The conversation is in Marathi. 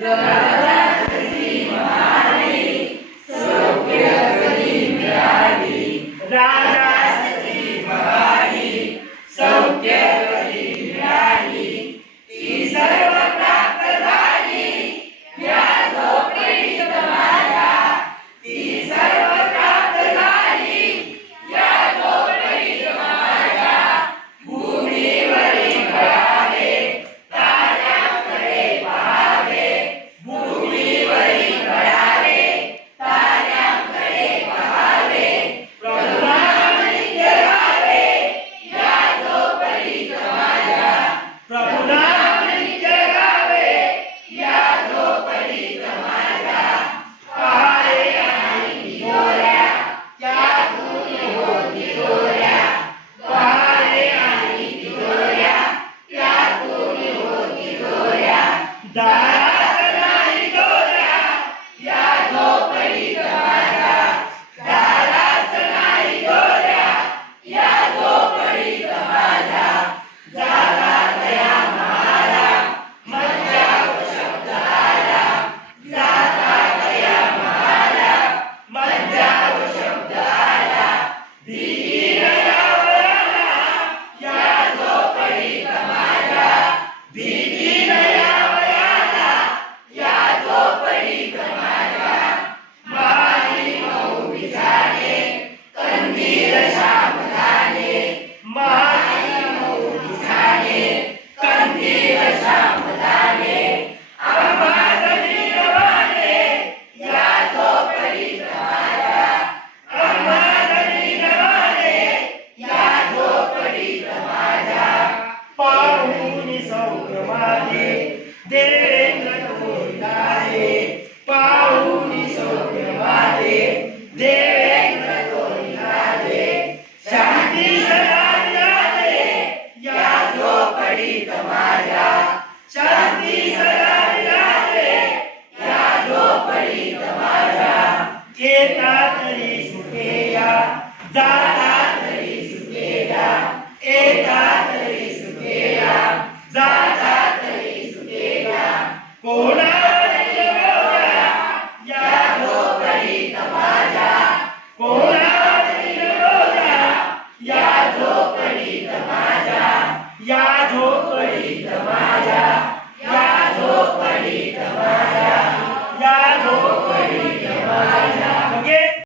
राजाची महाडी सौख्य कधी मिळाली राजाची महाडी सौख्य कधी मिळाली ती सर्व प्राप्त झाली या झोपडीत माझ्या ती सर्व प्राप्त झाली या झोपडीत माझ्या भूमीवरील घरावे ताऱ्यांकडे पहावे भूमीवरील घरावे ताऱ्यांकडे पहावे प्रभुनामनी जगावे या झोपडीत माझ्या प्रभुनामनी जगावे या झोपडीत माझ्या पहारे आणि तिजोऱ्या त्यातून होती चोऱ्या पहारे आणि तिजोऱ्या त्यातून होती चोऱ्या दारात नाही दोऱ्या या झोपडीत माझ्या दारात नाही दोऱ्या या झोपडीत माझ्या झाला दया महारा मज्जाव शब्द आला झाला दया महारा मज्जाव शब्द आला भीतीन यावर आला या झोपडीत माझ्या भीतीन यावर आला या झोपडीत माझ्या माही मऊ झाले कंदील श्याम झाले माही मऊ झाले कंदील श्याम झाले आम्हा जमीन वाले या झोपडीत माझ्या आम्हा जमीन वाले या झोपडीत माझ्या पाहुनी सौख्य माझे देवेंद्र तोरिलाले पाहुनी सौख्य माझे देवेंद्र तोरिलाले शांती सदा विराजे या झोपडीत माझ्या शांती सदा विराजे या झोपडीत माझ्या येता तरी सुखे या जाता तरी सुखे या येता तरी सुखे या जा